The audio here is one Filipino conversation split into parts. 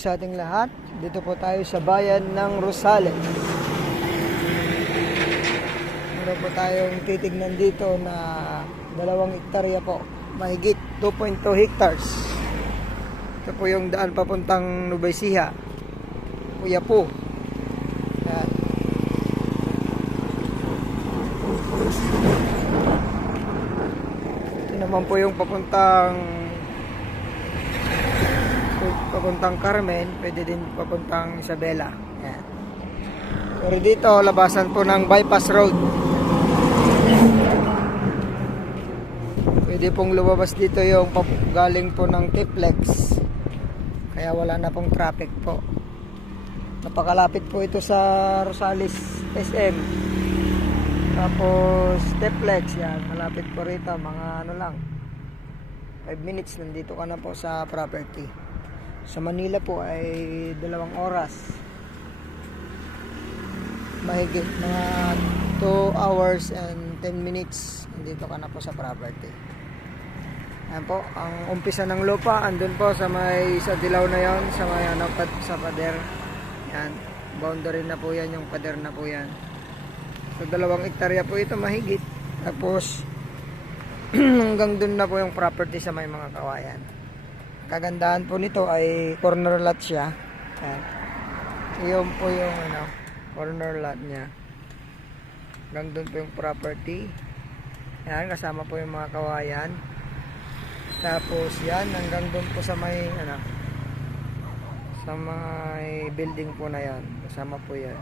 sa ating lahat. Dito po tayo sa bayan ng Rosales. Meron po tayong titignan dito na 2 hektarya po. Mahigit 2.2 hectares. Ito po yung daan papuntang Nueva Ecija. Kuya po. Yan. Ito naman po yung papuntang Carmen, pwede din papuntang Isabela. Yan. Pero dito, labasan po ng bypass road. Pwede pong lumabas dito yung galing po ng Tiplex. Kaya wala na pong traffic po. Napakalapit po ito sa Rosales SM. Tapos Tiplex, yan. Malapit po rito, mga ano lang. 5 minutes, nandito ka na po sa property. Sa Manila po ay 2 oras. Mahigit mga 2 hours and 10 minutes nandito ka na po sa property. Ayan po, ang umpisa ng lupa andun po sa may sa dilaw na yon, sa may sa pader. Yan, boundary na po yan, yung pader na po yan. So 2 hektarya po ito mahigit. Tapos hanggang dun na po yung property sa may mga kawayan. Kagandahan po nito ay corner lot siya. Yan. Iyon po yung corner lot niya. Hanggang doon po yung property. Yan, kasama po yung mga kawayan. Tapos yan, hanggang doon po sa may sa may building po na yan. Kasama po yan.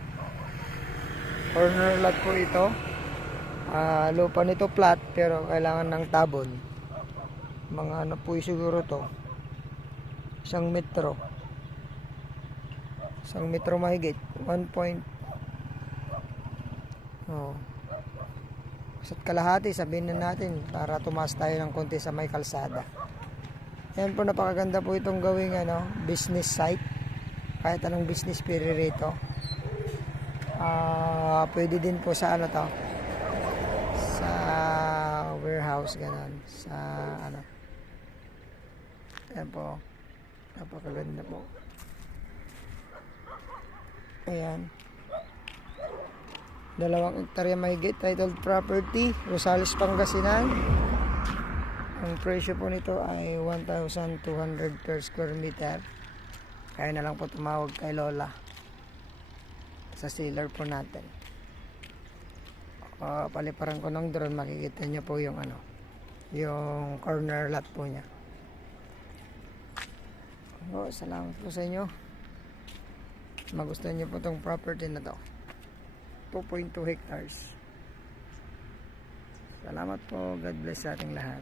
Corner lot po ito. Lupa nito flat pero kailangan ng tabon. Mga po siguro to. 1 metro. 1 metro mahigit. 1 point. Isa't kalahati, sabihin na natin para tumaas tayo ng konti sa may kalsada. Yan po, napakaganda po itong gawing business site. Kahit anong business pwede rito. Pwede din po sa sa warehouse, ganun. Sa yan po. Napakaganda po. Ayan. 2 hektarya mahigit, titled property, Rosales, Pangasinan. Ang presyo po nito ay 1,200 per square meter. Kaya na lang po tumawag kay Lola sa seller po natin. Paliparan ko ng drone, makikita nyo po yung yung corner lot po niya. Salamat po sa inyo. Magustuhan nyo po itong property na to. 2.2 hectares. Salamat po. God bless sa ating lahat.